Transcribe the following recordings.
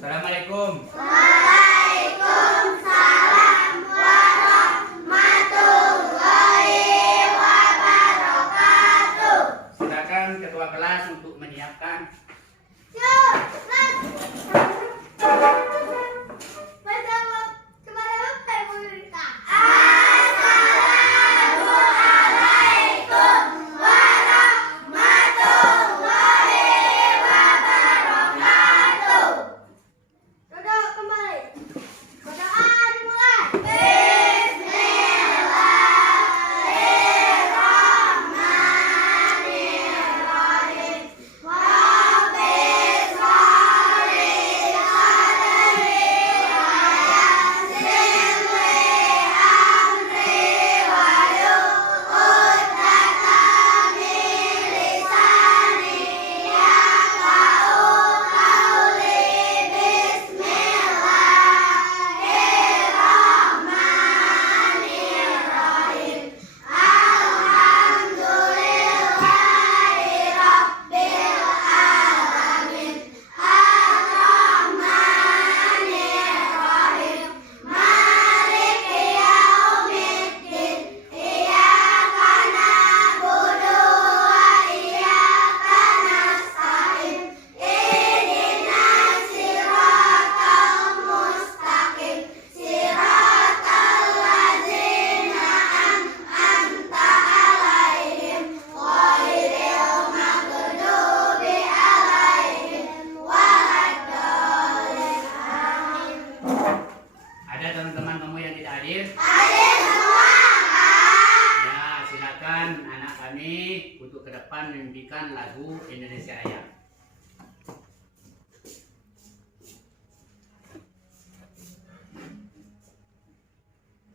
Assalamualaikum. Waalaikumsalam warahmatullahi wabarakatuh. Silakan ketua kelas untuk menyiapkan. Ada teman-teman kamu yang tidak hadir? Hadir semua, Pak. Ya, silakan anak kami untuk ke depan menyanyikan lagu Indonesia Raya.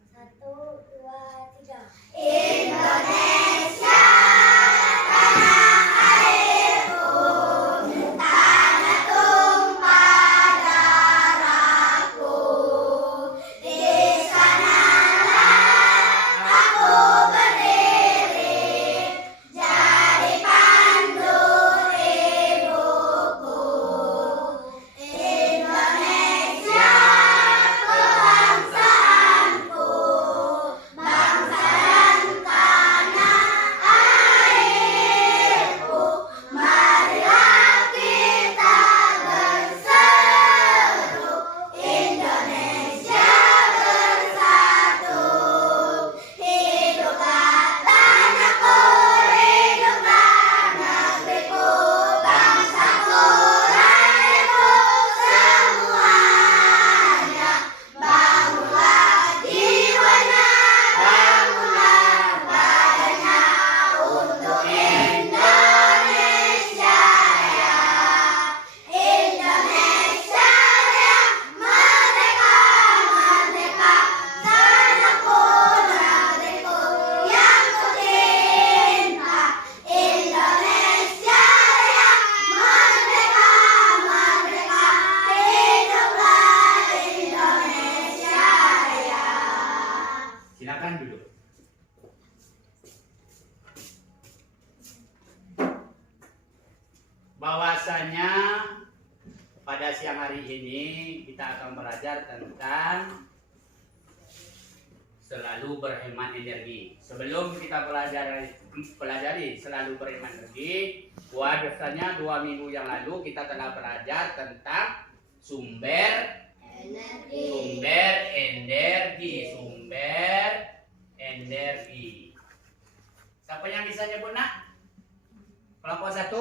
Satu, dua, tiga. Indonesia, tanah airku, tanah tumpah darahku. Di sanalah aku berdiri, jadi pandu ibuku. Indonesia, kebangsaanku, bangsa dan tanah airku. Marilah kita berseru, Indonesia bersatu. Hiduplah tanahku, hiduplah negeriku, bangsaku, rakyatku semuanya. Bangunlah jiwanya, bangunlah badannya untuk Indonesia Raya. Indonesia Raya, merdeka, merdeka, tanahku, negeriku yang kucinta. Indonesia Raya, merdeka, merdeka, hiduplah Indonesia Raya. Silakan duduk. Bahwasanya pada siang hari ini kita akan belajar tentang selalu berhemat energi. Sebelum kita pelajari selalu berhemat energi, biasanya 2 minggu yang lalu kita telah belajar tentang sumber energi. Siapa yang bisa nyebut nak? Kelompok 1.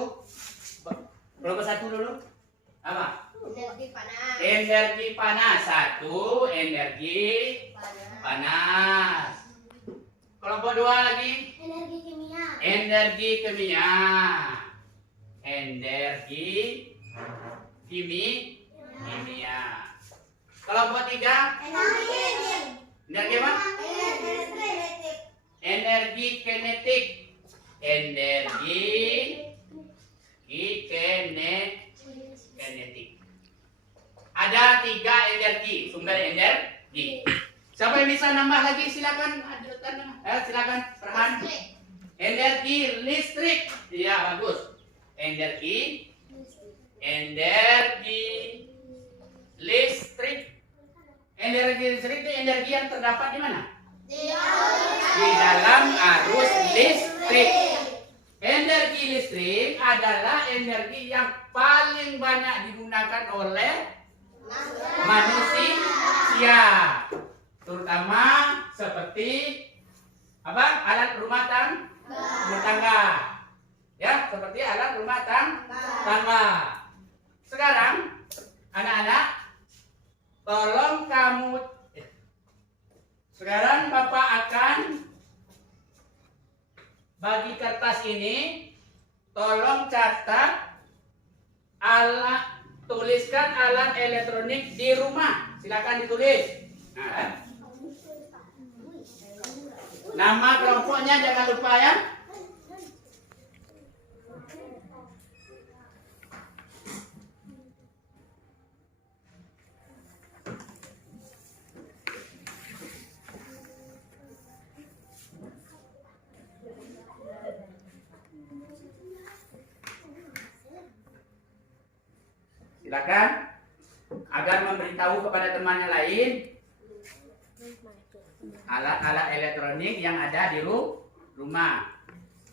Kelompok 1 dulu. Apa? Energi panas. Energi panas. 1, energi panas. Kelompok 2 lagi. Energi kimia. Energi kimia. Energi kimia. Kelompok 3. Energi Energi apa? Energi kinetik. Energi kinetik. Ada 3 energi, sumber energi. Siapa yang bisa nambah lagi? Silakan. Silakan, Farhan. Energi listrik. Iya, bagus. Energi energi listrik itu energi yang terdapat di mana? Di Di dalam arus listrik. Energi listrik adalah energi yang paling banyak digunakan oleh manusia, terutama seperti apa? Alat rumah tangga. Ya, seperti alat rumah tangga. Sekarang anak-anak, tolong sekarang Bapak akan bagi kertas ini, tolong catat tuliskan alat elektronik di rumah. Silakan ditulis. Nah, nama kelompoknya jangan lupa ya. Silakan agar memberitahu kepada temannya lain alat-alat elektronik yang ada di rumah.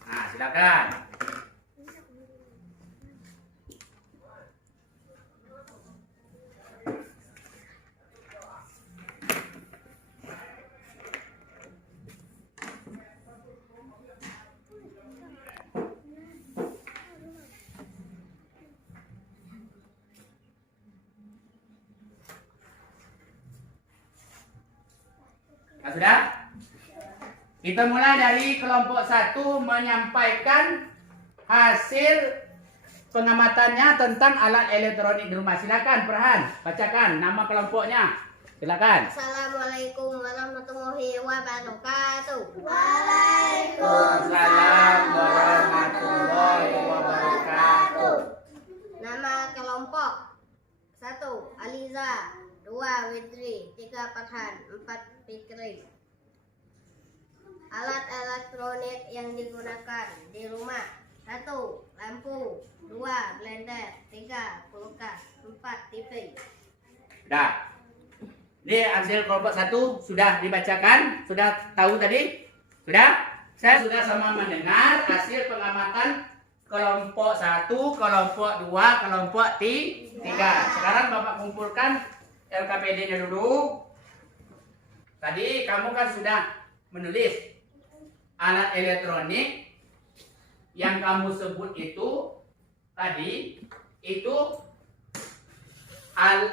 Nah, silakan. Nah, sudah? Kita mulai dari kelompok 1 menyampaikan hasil pengamatannya tentang alat elektronik di rumah. Silakan, Farhan, bacakan nama kelompoknya. Silakan. Assalamualaikum warahmatullahi wabarakatuh. Waalaikumsalam warahmatullahi wabarakatuh. Nama kelompok 1 Aliza, 2 Widri, 3 Farhan, 4 Fikri. Alat elektronik yang digunakan di rumah: 1 lampu, 2 blender, 3 kulkas, 4 TV. Sudah. Ini hasil kelompok 1 sudah dibacakan, sudah tahu tadi? Sudah? Saya sudah sama mendengar hasil pengamatan kelompok 1, kelompok 2, kelompok 3. Sekarang Bapak kumpulkan LKPD-nya dulu. Tadi kamu kan sudah menulis alat elektronik yang kamu sebut itu tadi itu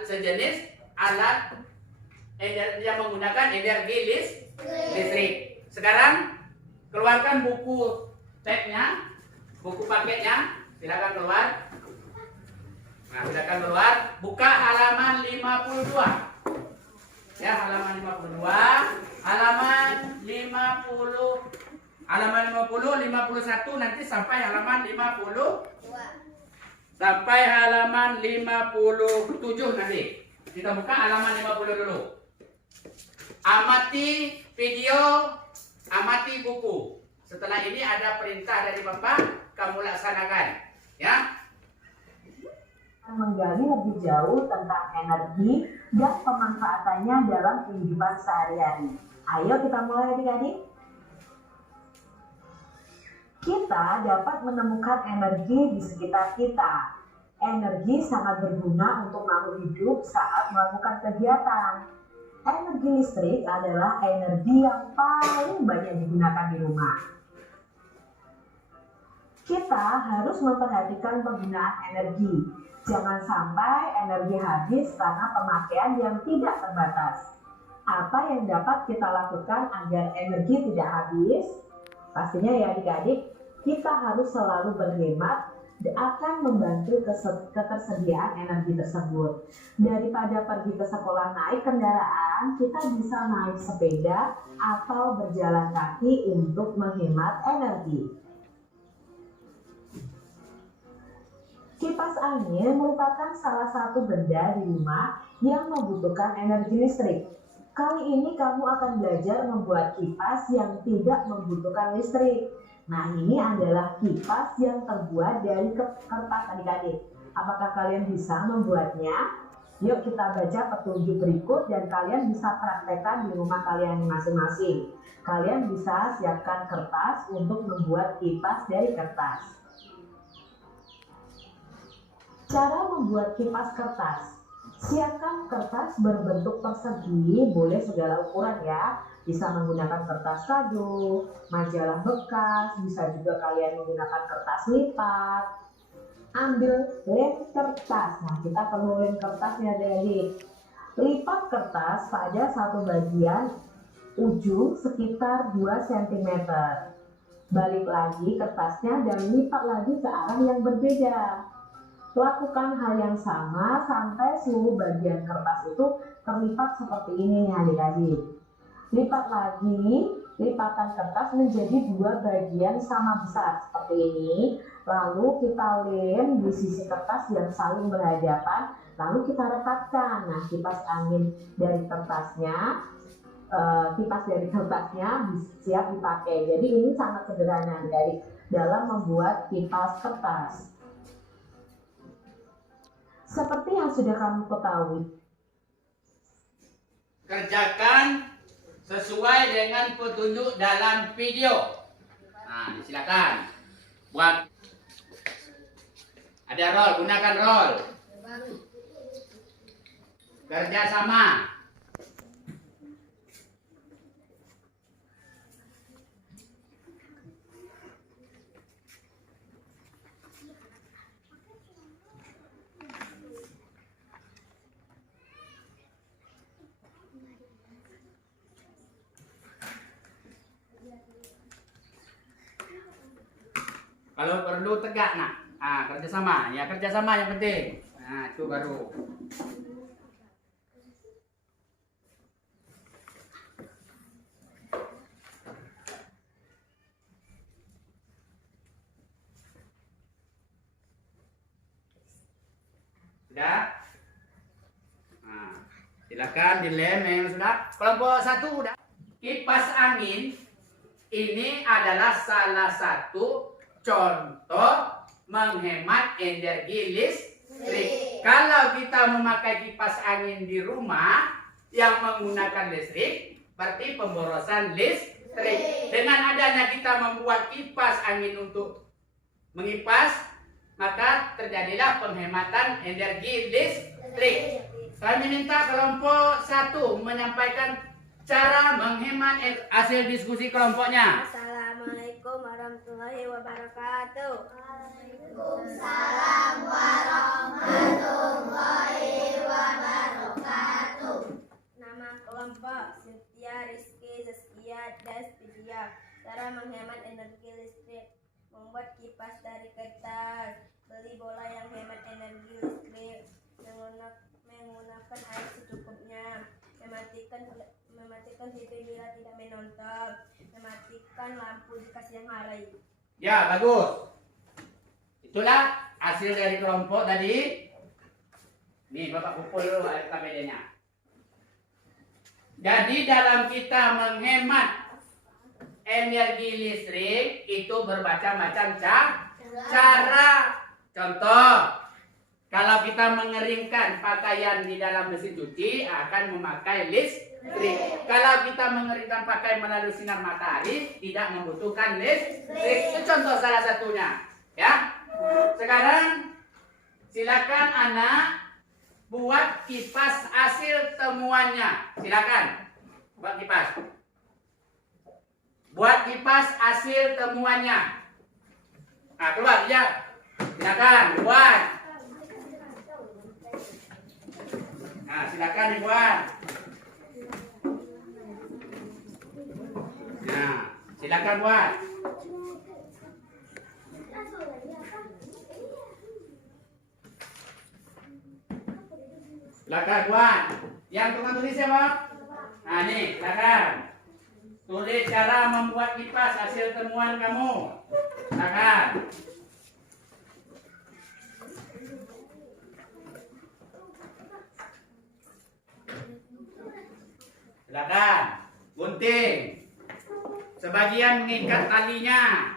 sejenis alat yang menggunakan energi listrik. Sekarang keluarkan buku tagnya, buku paketnya, silakan keluar. Nah, silakan keluar. Buka halaman 52. Ya, halaman 52, halaman 50, halaman 50, 51 nanti sampai halaman 50, sampai halaman 57 nanti. Kita buka halaman 50 dulu. Amati video, amati buku. Setelah ini ada perintah dari Bapak, kamu laksanakan, ya. Menggali lebih jauh tentang energi dan pemanfaatannya dalam kehidupan sehari-hari. Ayo kita mulai adik-adik. Kita dapat menemukan energi di sekitar kita. Energi sangat berguna untuk makhluk hidup saat melakukan kegiatan. Energi listrik adalah energi yang paling banyak digunakan di rumah. Kita harus memperhatikan penggunaan energi. Jangan sampai energi habis karena pemakaian yang tidak terbatas. Apa yang dapat kita lakukan agar energi tidak habis? Pastinya ya adik-adik, kita harus selalu berhemat dan akan membantu ketersediaan energi tersebut. Daripada pergi ke sekolah naik kendaraan, kita bisa naik sepeda atau berjalan kaki untuk menghemat energi. Kipas angin merupakan salah satu benda di rumah yang membutuhkan energi listrik. Kali ini kamu akan belajar membuat kipas yang tidak membutuhkan listrik. Nah, ini adalah kipas yang terbuat dari kertas adik-adik. Apakah kalian bisa membuatnya? Yuk kita baca petunjuk berikut dan kalian bisa praktekkan di rumah kalian masing-masing. Kalian bisa siapkan kertas untuk membuat kipas dari kertas. Cara membuat kipas kertas. Siapkan kertas berbentuk persegi, boleh segala ukuran ya. Bisa menggunakan kertas kado, majalah bekas, bisa juga kalian menggunakan kertas lipat. Ambil lem kertas. Nah, kita perlu lem kertasnya dari lipat kertas pada satu bagian ujung sekitar 2 cm. Balik lagi kertasnya dan lipat lagi ke arah yang berbeda. Lakukan hal yang sama sampai seluruh bagian kertas itu terlipat seperti ini nih adik-adik. Lipat lagi, lipatan kertas menjadi 2 bagian sama besar seperti ini. Lalu kita lem di sisi kertas yang saling berhadapan, lalu kita rekatkan. Nah, kipas angin dari kertasnya, siap dipakai. Jadi ini sangat sederhana dari dalam membuat kipas kertas. Seperti yang sudah kamu ketahui, Kerjakan sesuai dengan petunjuk dalam video. Nah, silakan. Buat. Ada roll, gunakan roll. Kerjasama. Kalau perlu tegak nak. Kerjasama. Ya, kerjasama yang penting. Nah, itu baru. Sudah? Nah, silakan dilem yang sudah. Kelompok 1 udah. Kipas angin ini adalah salah satu contoh menghemat energi listrik. Kalau kita memakai kipas angin di rumah yang menggunakan listrik, berarti pemborosan listrik. Dengan adanya kita membuat kipas angin untuk mengipas, maka terjadilah penghematan energi listrik. Kami minta kelompok 1 menyampaikan cara menghemat hasil diskusi kelompoknya. Assalamualaikum warahmatullahi wabarakatuh. Waalaikumsalam warahmatullahi wabarakatuh. Nama kelompok Cynthia, Rizky, Zaskia, Destia. Cara menghemat energi listrik: membuat kipas dari kertas, beli bola yang hemat energi listrik, menggunakan air secukupnya, mematikan TV bila tidak menonton, mematikan lampu jika siang hari. Ya, bagus. Itulah hasil dari kelompok tadi. Nih, Bapak kumpul dulu KPD-nya. Jadi dalam kita menghemat energi listrik itu bermacam-macam cara. Contoh, kalau kita mengeringkan pakaian di dalam mesin cuci akan memakai listrik. Kalau kita mengeringkan pakaian melalui sinar matahari tidak membutuhkan listrik. Itu contoh salah satunya. Ya. Sekarang silakan anak buat kipas hasil temuannya. Silakan buat kipas. Buat kipas hasil temuannya. Nah, keluar ya. Silakan buat. Nah, silakan dibuat. Nah, silakan buat. Silakan buat. Yang tukang tulis siapa? Nah, nih, silakan. Tulis cara membuat kipas hasil temuan kamu. Silakan. Silakan. Gunting. Sebagian mengikat talinya.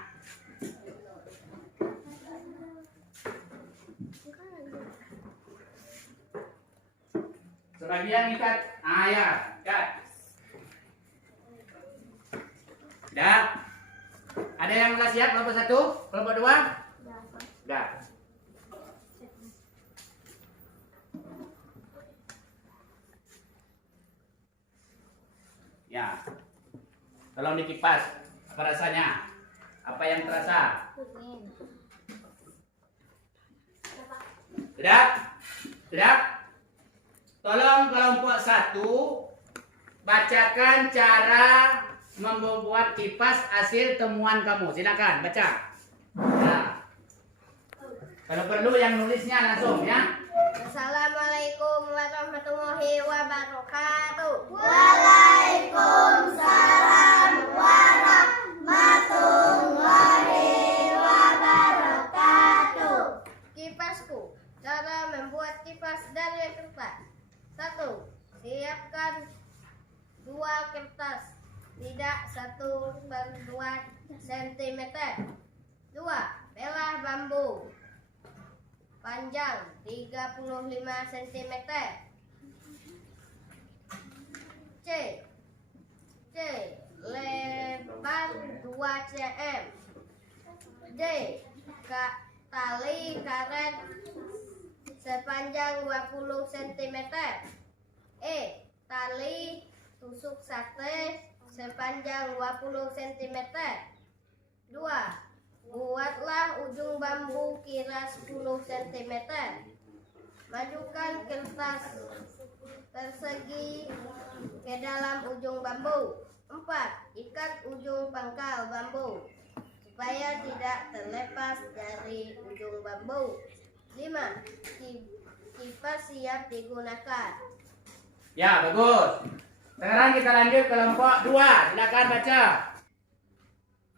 Sebagian ikat. Ah ya, ikat. Dah. Ada yang sudah siap kelompok 1, kelompok 2? Dah. Ya. Tolong dikipas. Apa rasanya? Apa yang terasa? Tidak? Tidak? Tolong kelompok 1 bacakan cara membuat kipas hasil temuan kamu. Silakan baca. Nah. Kalau perlu yang nulisnya langsung ya. Assalamualaikum warahmatullahi wabarakatuh. Waalaikumsalam warahmatullahi wabarakatuh. Kipasku. Cara membuat kipas dari kertas. 1. Siapkan 2 kertas, tidak 1/2 cm. 2. Belah bambu panjang 35 cm. C. Lebar 2 cm. D. Tali karet sepanjang 20 cm. E. Tali tusuk sate sepanjang 20 cm. 2. Buatlah ujung bambu kira 10 cm. Majukan kertas persegi ke dalam ujung bambu. 4. Ikat ujung pangkal bambu supaya tidak terlepas dari ujung bambu. 5. Kipas siap digunakan. Ya, bagus. Sekarang kita lanjut kelompok 2. Silakan baca.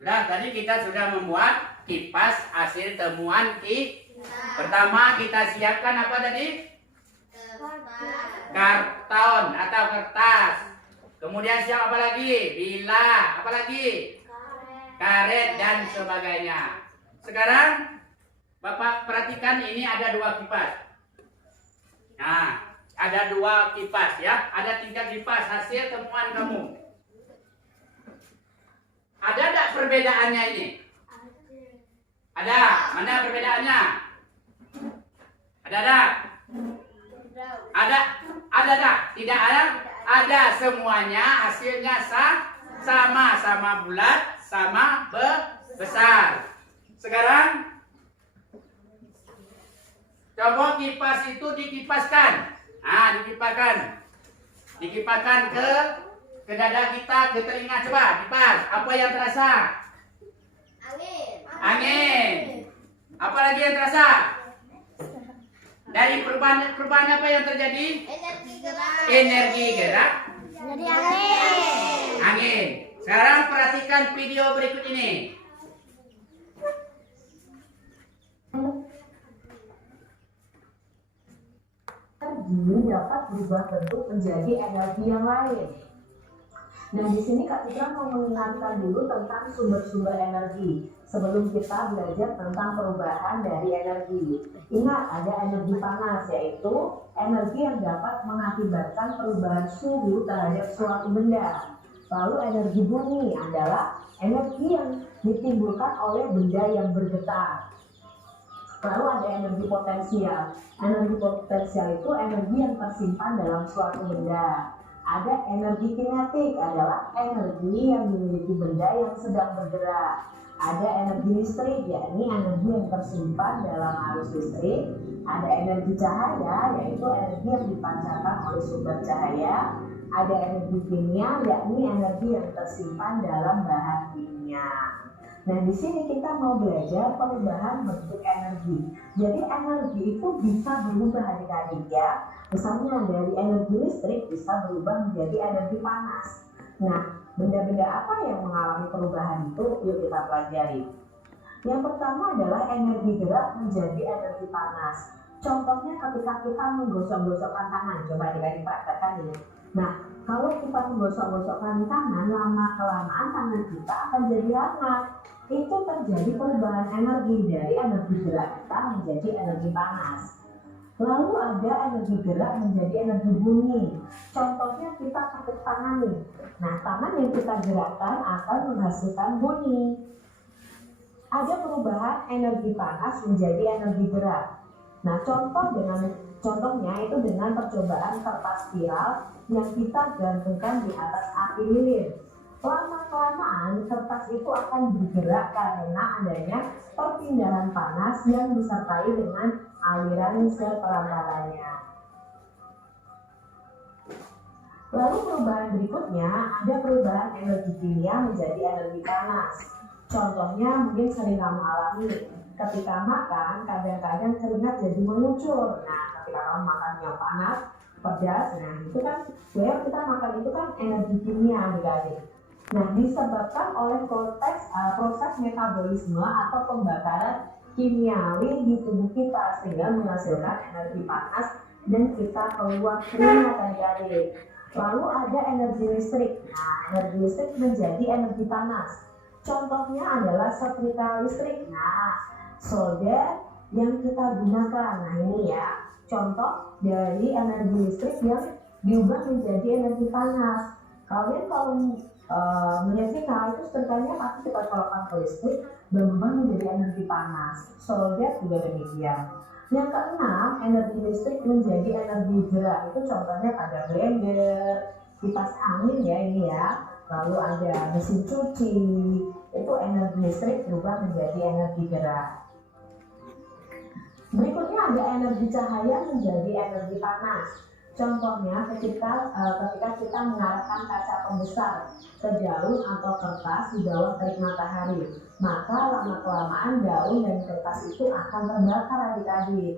Sudah, tadi kita sudah membuat kipas hasil temuan pertama kita siapkan apa tadi? Karton atau kertas. Kemudian siap apa lagi? Bilah, apa lagi? Karet dan sebagainya. Sekarang Bapak perhatikan ini ada 2 kipas. Nah, ada 2 kipas ya. Ada 3 kipas hasil temuan kamu. Ada enggak perbedaannya ini? Ada. Mana perbedaannya? Ada enggak? Ada. Ada enggak? Tidak ada? Ada, semuanya hasilnya sama bulat, sama besar. Sekarang coba kipas itu dikipaskan. Nah, dikipaskan ke dada kita, ke telinga. Coba kipas. Apa yang terasa? Angin. Apa lagi yang terasa? Dari perubahan apa yang terjadi? Energi gerak. Jadi angin. Angin. Sekarang perhatikan video berikut ini. Energi dapat berubah bentuk menjadi energi yang lain. Nah, di sini Kak Citra mau mengingatkan dulu tentang sumber-sumber energi sebelum kita belajar tentang perubahan dari energi. Ingat, ada energi panas, yaitu energi yang dapat mengakibatkan perubahan suhu terhadap suatu benda. Lalu energi bumi adalah energi yang ditimbulkan oleh benda yang bergetar. Lalu ada energi potensial. Energi potensial itu energi yang tersimpan dalam suatu benda. Ada energi kinetik, adalah energi yang dimiliki benda yang sedang bergerak. Ada energi listrik, yakni energi yang tersimpan dalam arus listrik. Ada energi cahaya, yaitu energi yang dipancarkan oleh sumber cahaya. Ada energi kimia, yakni energi yang tersimpan dalam bahan kimia. Nah, di sini kita mau belajar perubahan bentuk energi. Jadi energi itu bisa berubah adik-adik ya. Misalnya dari energi listrik bisa berubah menjadi energi panas. Nah, benda-benda apa yang mengalami perubahan itu? Yuk kita pelajari. Yang pertama adalah energi gerak menjadi energi panas. Contohnya ketika kita menggosok-gosokkan tangan. Coba adik-adik praktekkan ini. Nah, kalau kita menggosok-gosokkan tangan, lama-kelamaan tangan kita akan jadi hangat. Itu terjadi perubahan energi dari energi gerak kita menjadi energi panas. Lalu ada energi gerak menjadi energi bunyi. Contohnya kita tepuk tangan nih. Nah, tangan yang kita gerakkan akan menghasilkan bunyi. Ada perubahan energi panas menjadi energi gerak. Nah, contohnya itu dengan percobaan kertas spiral yang kita gantungkan di atas api lilin. Lama-kelamaan kertas itu akan bergerak karena adanya perpindahan panas yang disertai dengan aliran seperambatannya. Lalu perubahan berikutnya ada perubahan energi kimia menjadi energi panas. Contohnya mungkin sering kamu alami ketika makan, kadang-kadang keringat jadi mengucur. Nah, ketika kamu makan yang panas, pedas, nah itu kan yang kita makan itu kan energi kimia adik-adik. Nah, disebabkan oleh proses metabolisme atau pembakaran kimiawi di tubuh kita sehingga menghasilkan energi panas dan kita keluar keringat adik-adik. Lalu ada energi listrik. Nah, energi listrik menjadi energi panas. Contohnya adalah setrika listrik. Nah, solder yang kita gunakan. Nah, ini ya contoh dari energi listrik yang diubah menjadi energi panas. Kalian kalau menyetrika itu setrikanya pasti kita colokkan ke listrik dan berubah menjadi energi panas. Solder juga demikian. Yang keenam, energi listrik menjadi energi gerak. Itu contohnya pada blender, kipas angin ya ini ya. Lalu ada mesin cuci, itu energi listrik berubah menjadi energi gerak. Berikutnya ada energi cahaya menjadi energi panas. Contohnya ketika kita mengarahkan kaca pembesar ke daun atau kertas di bawah terik matahari, maka lama-kelamaan daun dan kertas itu akan terbakar adik-adik.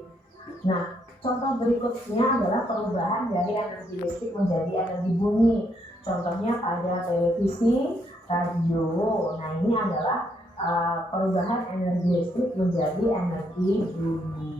Nah, contoh berikutnya adalah perubahan dari energi listrik menjadi energi bunyi. Contohnya pada televisi, radio. Nah, ini adalah perubahan energi listrik menjadi energi bunyi.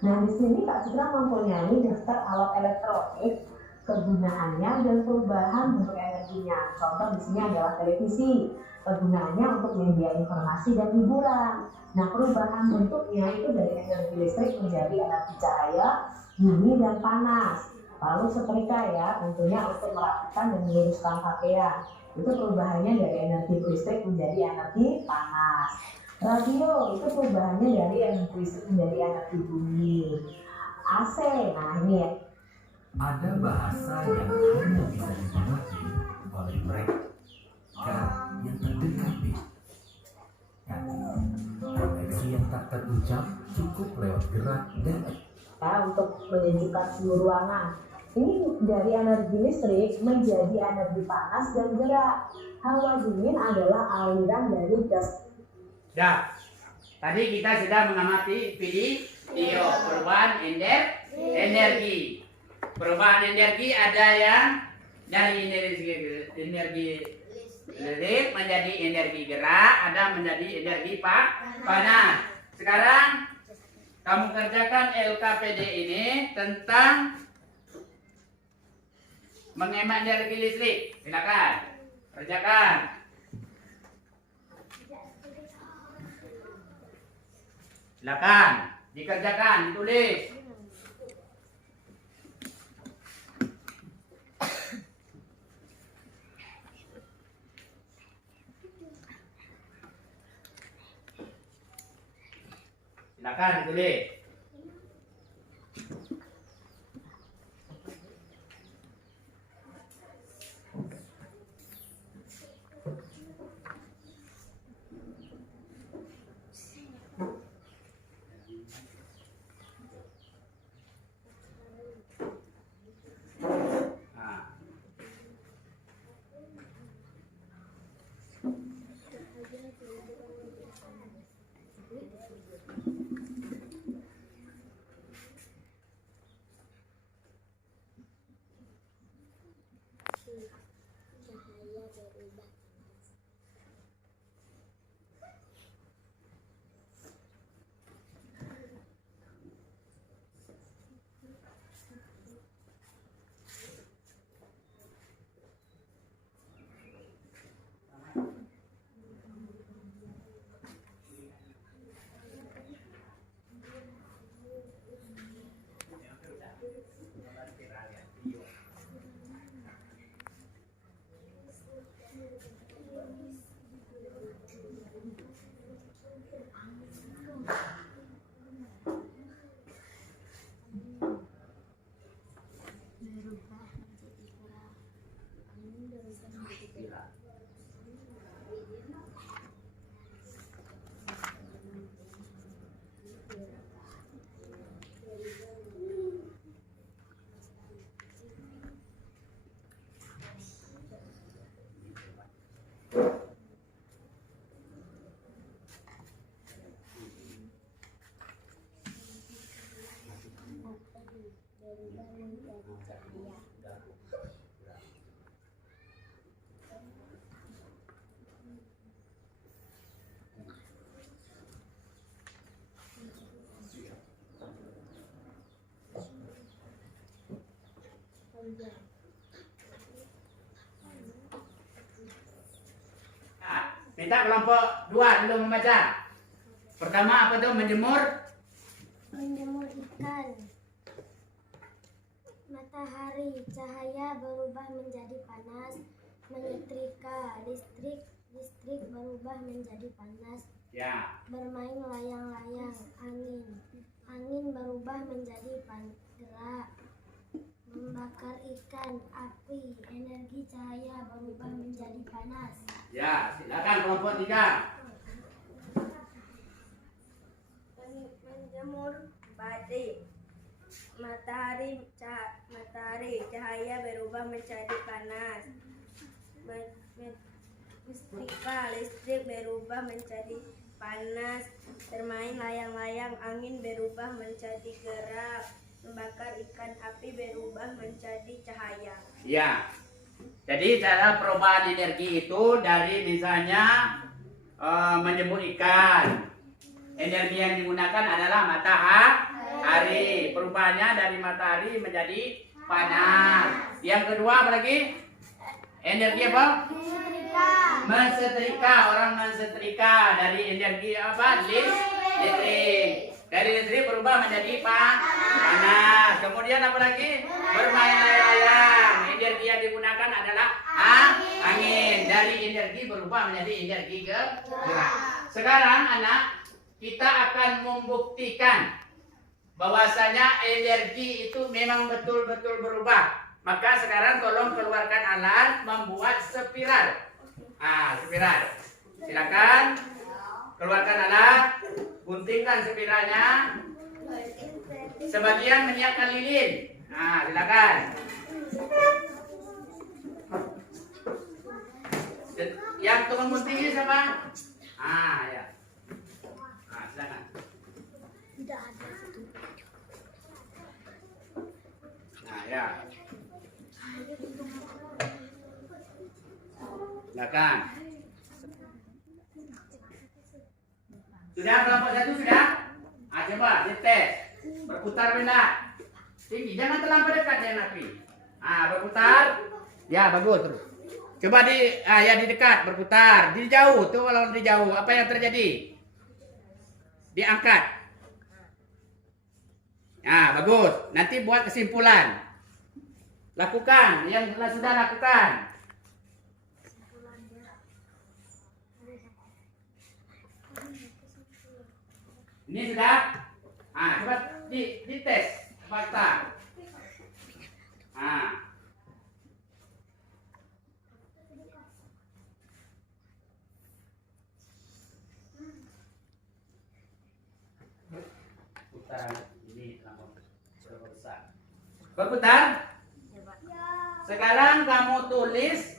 Nah, di sini Kak Citra mempunyai daftar alat elektronik, kegunaannya dan perubahan bentuk energinya. Contoh di sini adalah televisi, kegunaannya untuk media informasi dan hiburan. Nah, perubahan bentuknya itu dari energi listrik menjadi energi cahaya, bunyi dan panas. Lalu setrika ya, tentunya untuk merapikan dan meluruskan pakaian. Itu perubahannya dari energi listrik menjadi energi panas. Radio itu perubahannya dari energi listrik menjadi energi bunyi. AC, nah ini ya. Ada bahasa yang hanya bisa dimengerti oleh mereka yang terdekati. Koneksi yang tak terucap cukup lewat gerak dan Untuk menyejukkan suhu ruangan. Ini dari energi listrik menjadi energi panas dan gerak. Hawa dingin adalah aliran dari gas. Dah. Tadi kita sudah mengamati video perubahan energi. Perubahan energi ada yang dari energi listrik menjadi energi gerak, ada menjadi energi panas. Sekarang kamu kerjakan LKPD ini tentang menghemat energi listrik. Silakan kerjakan. Silakan dikerjakan, ditulis. Silakan ditulis. menjadi cahaya. Minta kelompok 2 dulu membaca. Pertama apa tuh? Menjemur. Menjemur ikan. Matahari, cahaya berubah menjadi panas. Menyetrika, listrik berubah menjadi panas. Ya. Bermain layang-layang, angin berubah menjadi gerak. Membakar ikan, api, energi cahaya berubah menjadi panas. Ya, silakan kelompok 3. Menjemur badai. Matahari, cahaya berubah menjadi panas. Listrik berubah menjadi panas. Bermain layang-layang, angin berubah menjadi gerak. Membakar ikan, api berubah menjadi cahaya. Ya. Jadi cara perubahan energi itu dari misalnya menjemur ikan. Energi yang digunakan adalah matahari. Perubahannya dari matahari menjadi panas. Yang kedua apa lagi? Energi apa? Mensetrika. Orang mensetrika dari energi apa? Listrik. Dari listrik berubah menjadi panas. Kemudian apa lagi? Bermain layang-layang. Energi yang digunakan adalah angin. Dari energi berubah menjadi energi gerak. Sekarang anak, kita akan membuktikan bahwasanya energi itu memang betul-betul berubah. Maka sekarang tolong keluarkan alat membuat spiral. Spiral. Silakan keluarkan alat, guntingkan spiralnya. Sebagian menyiapkan lilin. Silakan. Yang tukang gunting ini siapa? Ya. Silakan. Tidak ada. Ya. Silakan. Sudah kelompok 1 sudah? Coba dites. Berputar benda. Tinggi, jangan terlampau dekat dengan api. Berputar. Ya, bagus terus. Coba di dekat berputar. Di jauh tuh, kalau di jauh apa yang terjadi? Diangkat. Bagus. Nanti buat kesimpulan. Lakukan yang sudah lakukan. Ini sudah. Coba dites fakta. Putaran ini besar. Berputar. Sekarang kamu tulis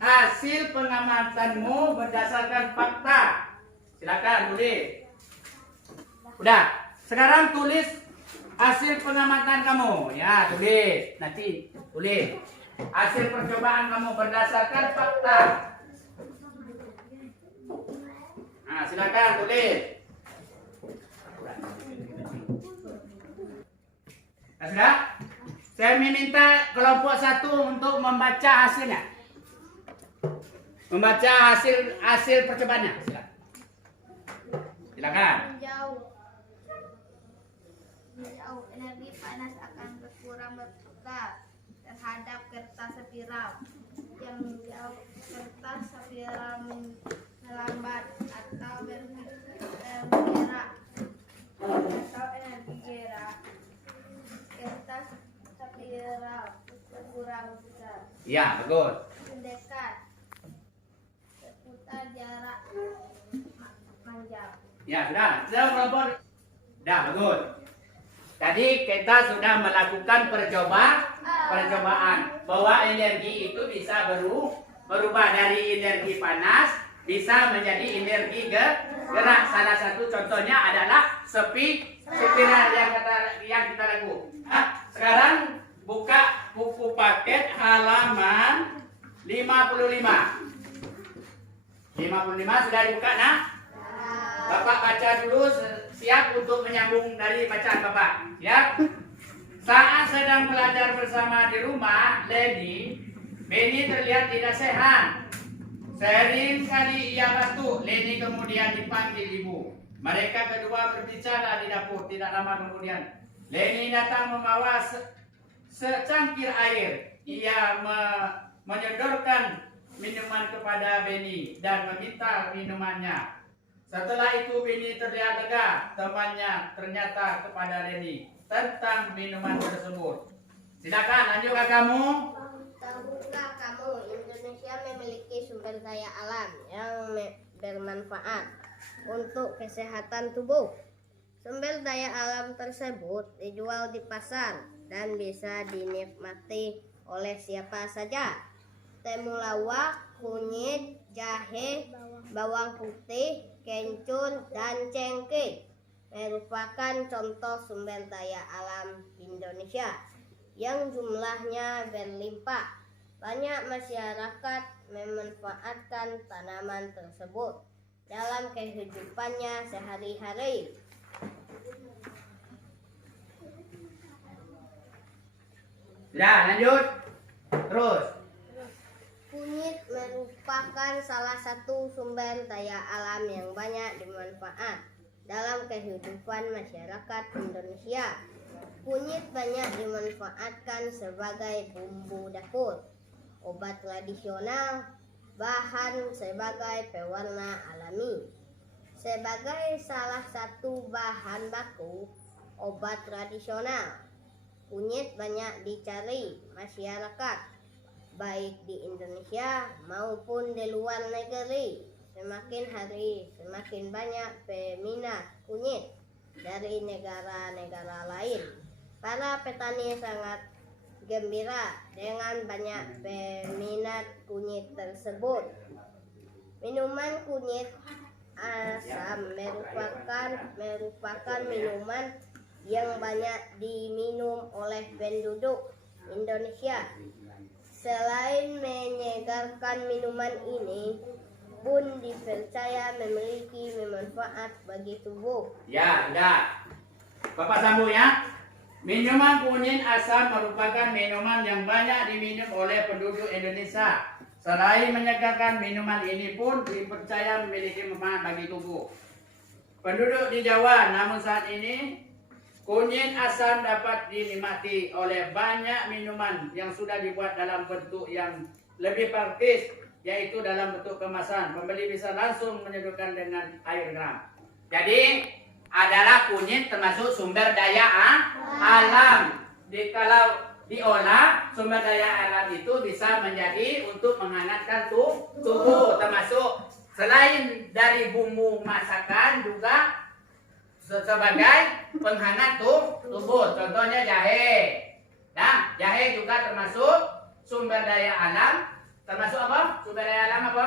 hasil pengamatanmu berdasarkan fakta. Silakan tulis. Udah. Sekarang tulis hasil pengamatan kamu. Ya, tulis. Nanti tulis. Hasil percobaan kamu berdasarkan fakta. Silakan tulis. Sudah? Saya meminta kelompok 1 untuk membaca hasilnya. Membaca hasil percobaannya. Silakan. Menjauh, energi panas akan berkurang berputar terhadap kertas spiral. Yang menjauh, kertas spiral melambat atau bergerak. Atau energi gerak, kertas spiral berkurang besar. Ya, bagus. Mendekat, berputar jarak panjang. Ya, sudah. Sudah kelompok. Sudah, bagus. Tadi kita sudah melakukan percobaan bahwa energi itu bisa berubah dari energi panas bisa menjadi energi gerak. Salah satu contohnya adalah spiral yang kita lakukan. Sekarang 55 sudah dibuka, nah? Bapak baca dulu, siap untuk menyambung dari bacaan Bapak. Siap? Saat sedang belajar bersama di rumah, Benny terlihat tidak sehat. Sering kali ia batuk. Lenny kemudian dipanggil ibu. Mereka kedua berbicara di dapur. Tidak lama kemudian, Lenny datang membawa secangkir air. Ia menyodorkan minuman kepada Benny dan meminta minumannya. Setelah itu Benny terlihat lega. Temannya ternyata kepada Lenny tentang minuman tersebut. Silakan lanjutkan kamu. Tahukah kamu Indonesia memiliki sumber daya alam yang bermanfaat untuk kesehatan tubuh? Sumber daya alam tersebut dijual di pasar dan bisa dinikmati oleh siapa saja. Temulawak, kunyit, jahe, bawang putih, kencur, dan cengkeh merupakan contoh sumber daya alam Indonesia yang jumlahnya berlimpah. Banyak masyarakat memanfaatkan tanaman tersebut dalam kehidupannya sehari-hari. Sudah, lanjut. Terus. Kunyit merupakan salah satu sumber daya alam yang banyak dimanfaat dalam kehidupan masyarakat Indonesia. Kunyit banyak dimanfaatkan sebagai bumbu dapur, obat tradisional, bahan sebagai pewarna alami. Sebagai salah satu bahan baku obat tradisional, kunyit banyak dicari masyarakat, baik di Indonesia maupun di luar negeri. Semakin hari semakin banyak peminat kunyit dari negara-negara lain. Para petani sangat gembira dengan banyak peminat kunyit tersebut. Minuman kunyit asam merupakan minuman yang banyak diminum oleh penduduk Indonesia. Selain menyegarkan, minuman ini pun dipercaya memiliki manfaat bagi tubuh. Ya, sudah. Bapak sambung ya. Minuman kunyit asam merupakan minuman yang banyak diminum oleh penduduk Indonesia. Selain menyegarkan, minuman ini pun dipercaya memiliki manfaat bagi tubuh penduduk di Jawa. Namun saat ini kunyit asam dapat dinikmati oleh banyak minuman yang sudah dibuat dalam bentuk yang lebih praktis, yaitu dalam bentuk kemasan. Pembeli bisa langsung menyedukkan dengan air garam. Jadi adalah kunyit termasuk sumber daya alam. Kalau diolah, sumber daya alam itu bisa menjadi untuk menghangatkan tubuh, termasuk selain dari bumbu masakan juga sebagai penghangat tubuh. Contohnya jahe. Nah, jahe juga termasuk sumber daya alam. Termasuk apa? Sumber daya alam apa?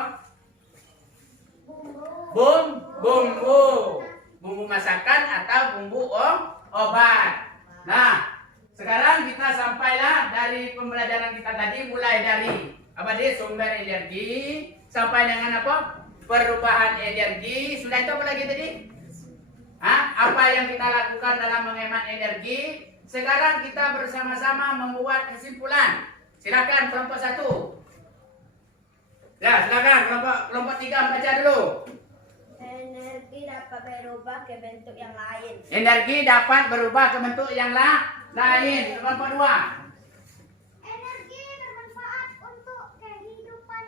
Bumbu masakan atau bumbu obat. Nah, sekarang kita sampailah dari pembelajaran kita tadi, mulai dari apa tadi? Sumber energi sampai dengan apa? Perubahan energi. Sudah itu apa lagi tadi? Apa yang kita lakukan dalam menghemat energi? Sekarang kita bersama-sama membuat kesimpulan. Silakan kelompok 1. Ya, silakan kelompok 3 baca dulu. Energi dapat berubah ke bentuk yang lain. Energi dapat berubah ke bentuk yang lain. Kelompok 2. Energi bermanfaat untuk kehidupan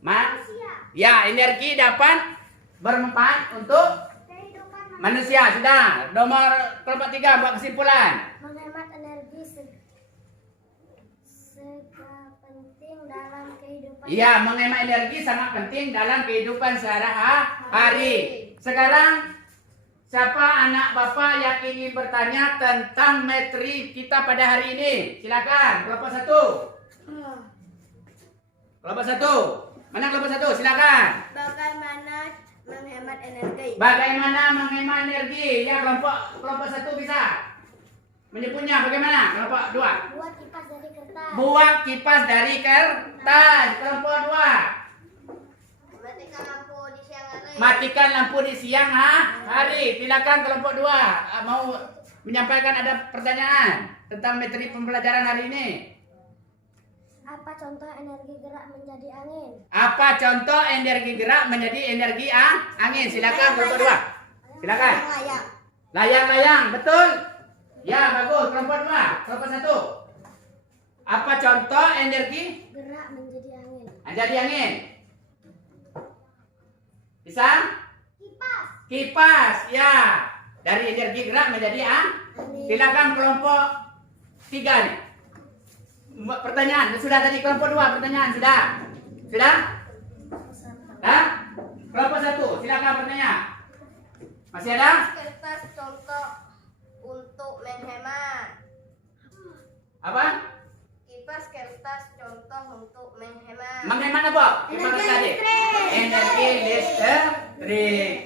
manusia. Ya, energi dapat bermanfaat untuk kehidupan manusia. Sudah. Nomor kelompok 3 buat kesimpulan. menghemat energi penting dalam kehidupan. Iya, menghemat energi sangat penting dalam kehidupan sehari-hari. Sekarang, siapa anak bapak yang ingin bertanya tentang materi kita pada hari ini? Silakan, kelompok 1. Kelompok 1. Mana kelompok 1? Silakan. Bagaimana menghemat energi? Bagaimana menghemat energi? Ya, kelompok 1 bisa. Menyebutnya bagaimana? Kelompok 2. Buat kipas dari kertas. Buat kipas dari kertas. Kelompok 2. Matikan lampu di siang hari. Matikan lampu di siang hari. Silakan kelompok 2. Mau menyampaikan ada pertanyaan tentang materi pembelajaran hari ini. Apa contoh energi gerak menjadi angin? Apa contoh energi gerak menjadi energi angin? Silakan kelompok 2. Silakan. Layang. Layang-layang, betul? Ya, bagus. Kelompok 2. Kelompok 1. Apa contoh energi Gerak menjadi angin. menjadi angin? Bisa? Kipas. Kipas, ya. Dari energi gerak menjadi Angin. Silakan kelompok 3 nih. Pertanyaan, sudah tadi kelompok 2 pertanyaan, sudah? Sudah? Hah? Kelompok 1, silakan bertanya. Masih ada? Kertas contoh untuk menghemat. Apa? Kipas kertas contoh untuk menghemat. Menghemat apa? Gimana Energi tadi? listrik. Energi listrik.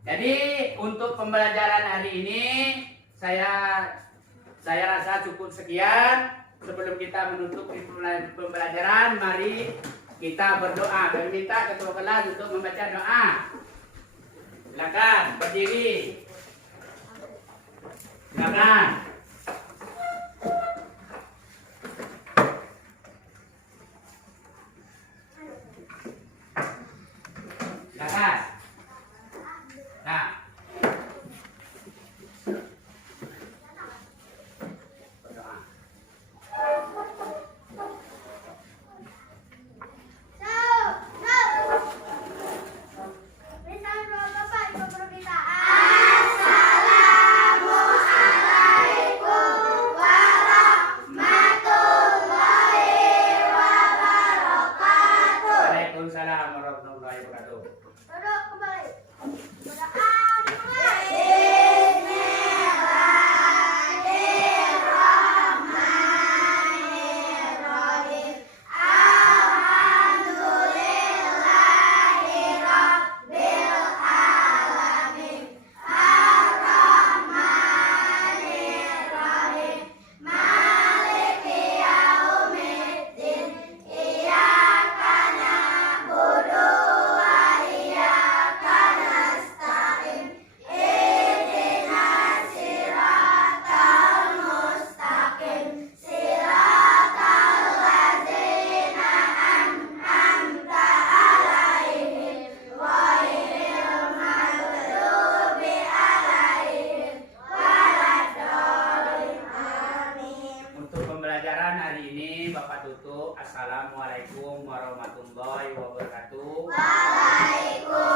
Jadi untuk pembelajaran hari ini saya rasa cukup sekian. Sebelum kita menutup pembelajaran, mari kita berdoa dan minta ketua kelas untuk membaca doa. Silakan berdiri. Silakan. Silakan. Nah. Berdoa. Waalaikumsalam warahmatullahi wabarakatuh. Untuk pembelajaran hari ini Bapak tutup. Assalamualaikum warahmatullahi wabarakatuh. Waalaikumsalam.